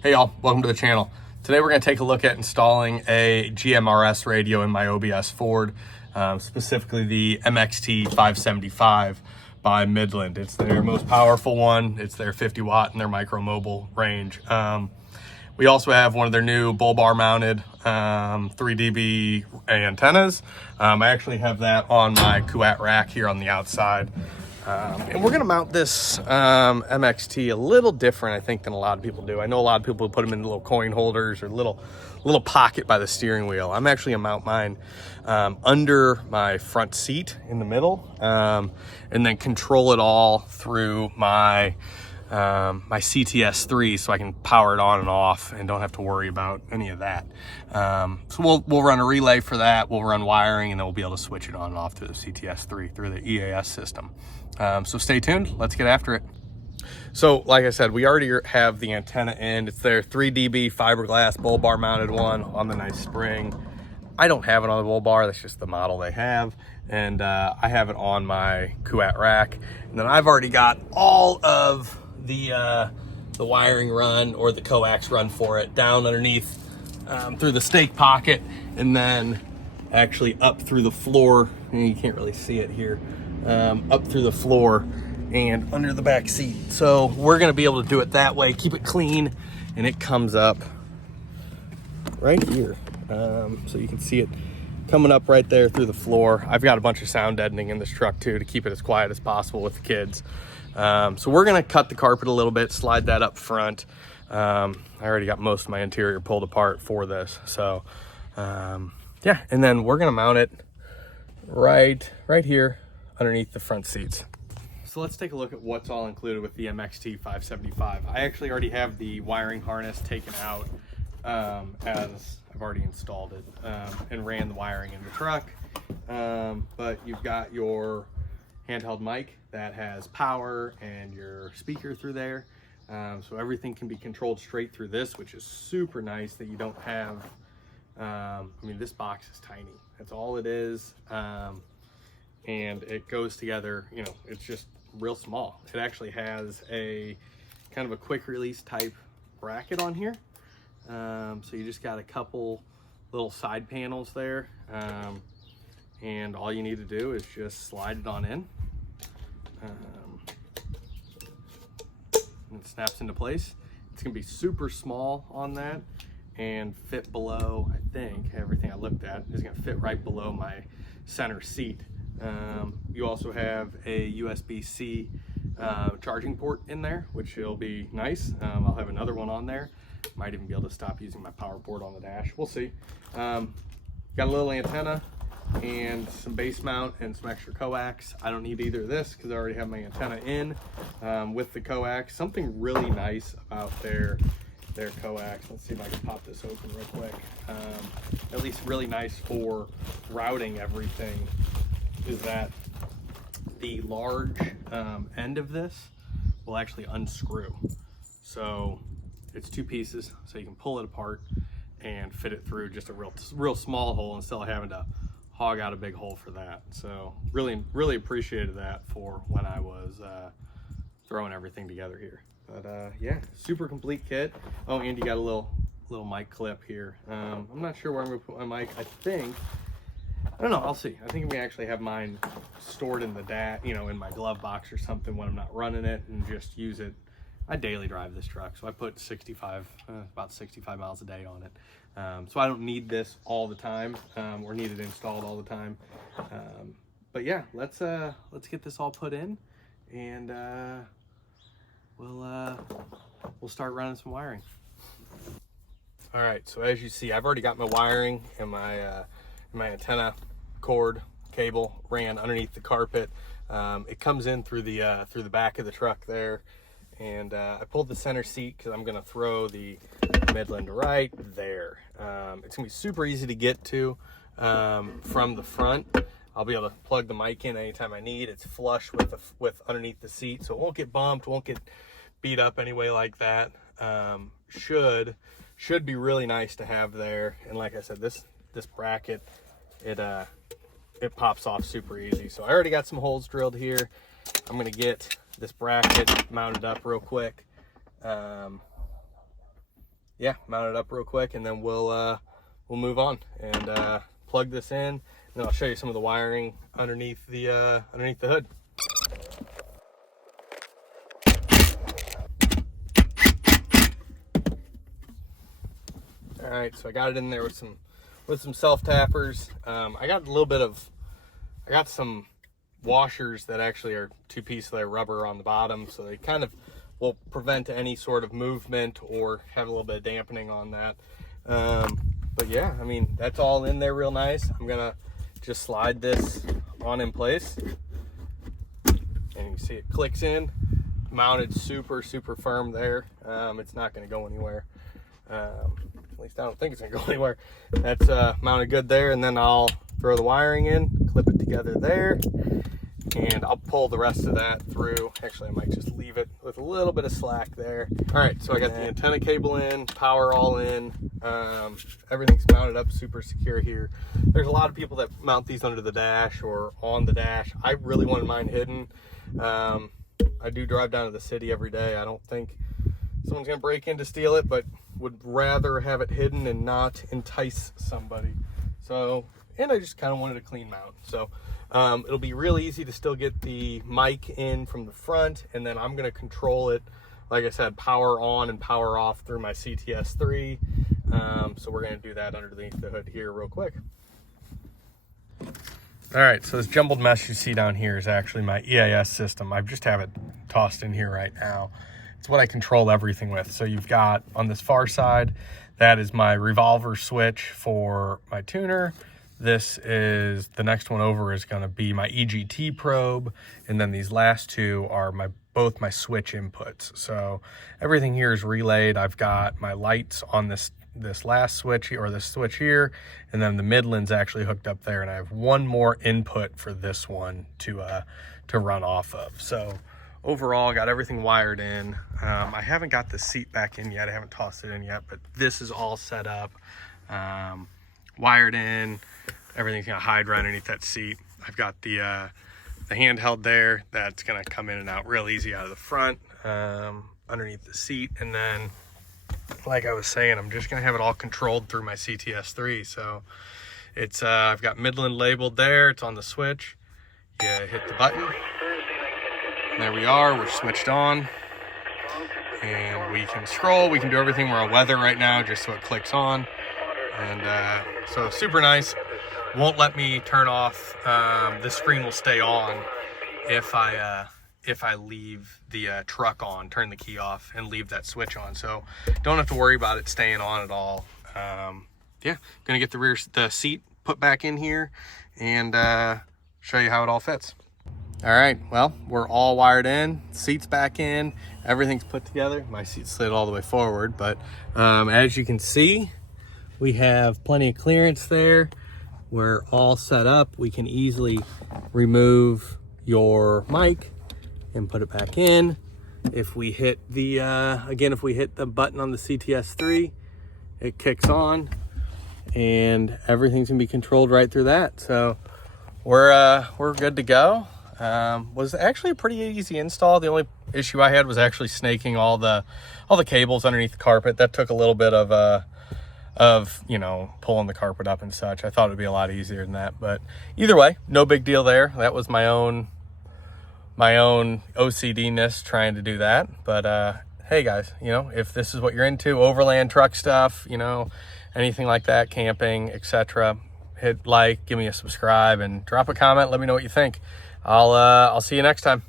Hey y'all, welcome to the channel. Today we're going to take a look at installing a GMRS radio in my OBS Ford, specifically the MXT575 by Midland. It's their most powerful one. It's their 50 watt and their micro mobile range. We also have one of their new bull bar mounted 3 dB antennas. I actually have that on my Kuat rack here on the outside. And we're going to mount this MXT a little different, I think, than a lot of people do. I know a lot of people put them in little coin holders or little pocket by the steering wheel. I'm actually going to mount mine under my front seat in the middle, and then control it all through my my CTS3, so I can power it on and off and don't have to worry about any of that. So we'll run a relay for that. We'll run wiring, and then we'll be able to switch it on and off through the CTS3 through the EAS system. So stay tuned. Let's get after it. So like I said, we already have the antenna in. It's their 3 dB fiberglass bull bar mounted one on the nice spring. I don't have it on the bull bar. That's just the model they have. And I have it on my Kuat rack. And then I've already got all of the wiring run, or the coax run for it, down underneath through the stake pocket, and then actually up through the floor. You can't really see it here. Up through the floor and under the back seat. So we're going to be able to do it that way, keep it clean, and it comes up right here. So you can see it coming up right there through the floor. I've got a bunch of sound deadening in this truck too, to keep it as quiet as possible with the kids. So we're going to cut the carpet a little bit, slide that up front. I already got most of my interior pulled apart for this. So yeah, and then we're going to mount it right here underneath the front seats. So let's take a look at what's all included with the MXT575. I actually already have the wiring harness taken out, as I've already installed it, and ran the wiring in the truck. But you've got your handheld mic that has power and your speaker through there. So everything can be controlled straight through this, which is super nice that you don't have, I mean, this box is tiny. That's all it is. And it goes together, you know, it's just real small. It actually has a kind of a quick release type bracket on here. So you just got a couple little side panels there. And all you need to do is just slide it on in. And it snaps into place. It's gonna be super small on that and fit below, I think, everything I looked at is gonna fit right below my center seat. You also have a USB-C charging port in there, which will be nice. I'll have another one on there. Might even be able to stop using my power port on the dash. We'll see. Got a little antenna and some base mount and some extra coax. I don't need either of this because I already have my antenna in with the coax. Something really nice about their coax. Let's see if I can pop this open real quick. At least really nice for routing everything is that the large end of this will actually unscrew. So it's two pieces, so you can pull it apart and fit it through just a real small hole instead of having to hog out a big hole for that. So really appreciated that for when I was throwing everything together here. But yeah, super complete kit. Oh, and you got a little mic clip here. I'm not sure where I'm gonna put my mic. I don't know, I'll see. I think I'm gonna actually have mine stored in the in my glove box or something when I'm not running it, and just use it. I daily drive this truck, so I put about 65 miles a day on it. So I don't need this all the time, or need it installed all the time. But yeah, let's get this all put in, and we'll start running some wiring. All right, so as you see, I've already got my wiring and my antenna cord cable ran underneath the carpet. It comes in through the back of the truck there, and I pulled the center seat because I'm gonna throw the Midland right there. It's gonna be super easy to get to from the front. I'll be able to plug the mic in anytime I need. It's flush with underneath the seat, so it won't get bumped, won't get beat up anyway like that. Should be really nice to have there. And like I said, this bracket, it pops off super easy. So I already got some holes drilled here. I'm gonna get this bracket mounted up real quick. yeah, mount it up real quick, and then we'll move on and plug this in, and then I'll show you some of the wiring underneath the hood. All right, so I got it in there with some self tappers. I got some washers that actually are 2 pieces of rubber on the bottom, so they kind of will prevent any sort of movement or have a little bit of dampening on that. But yeah, I mean, that's all in there real nice. I'm gonna just slide this on in place, and you can see it clicks in, mounted super firm there. It's not gonna go anywhere. At least I don't think it's gonna go anywhere. That's mounted good there, and then I'll throw the wiring in, clip it together there, and I'll pull the rest of that through. Actually, I might just leave it with a little bit of slack there. All right, so I got the antenna cable in, power all in, everything's mounted up super secure here. There's a lot of people that mount these under the dash or on the dash. I really wanted mine hidden. I do drive down to the city every day. I don't think someone's gonna break in to steal it, but would rather have it hidden and not entice somebody. So, and I just kind of wanted a clean mount. So it'll be real easy to still get the mic in from the front, and then I'm gonna control it, like I said, power on and power off through my CTS3. So we're gonna do that underneath the hood here real quick. All right, so this jumbled mess you see down here is actually my EIS system. I just have it tossed in here right now. It's what I control everything with. So you've got on this far side, that is my revolver switch for my tuner. This is, the next one over is gonna be my EGT probe. And then these last two are both my switch inputs. So everything here is relayed. I've got my lights on this last switch, or this switch here, and then the Midland's actually hooked up there, and I have one more input for this one to run off of. So overall, got everything wired in. I haven't got the seat back in yet. I haven't tossed it in yet, but this is all set up, wired in. Everything's gonna hide right underneath that seat. I've got the handheld there that's gonna come in and out real easy out of the front, underneath the seat. And then, like I was saying, I'm just gonna have it all controlled through my CTS3. So it's I've got Midland labeled there. It's on the switch. You hit the button. There we are, we're switched on, and we can scroll, we can do everything. We're on weather right now, just so it clicks on. And so super nice. Won't let me turn off, this screen will stay on if I leave the truck on, turn the key off and leave that switch on. So don't have to worry about it staying on at all. Yeah, gonna get the seat put back in here and show you how it all fits. All right, well, we're all wired in, seat's back in, everything's put together. My seat slid all the way forward, but as you can see, we have plenty of clearance there. We're all set up. We can easily remove your mic and put it back in. If we hit the, again, if we hit the button on the CTS3, it kicks on and everything's gonna be controlled right through that. So we're good to go. Was actually a pretty easy install. The only issue I had was actually snaking all the cables underneath the carpet. That took a little bit of you know, pulling the carpet up and such. I thought it would be a lot easier than that, but either way, no big deal there. That was my own OCD-ness trying to do that. But hey guys, you know, if this is what you're into, overland truck stuff, you know, anything like that, camping, etc., hit like, give me a subscribe, and drop a comment. Let me know what you think. I'll see you next time.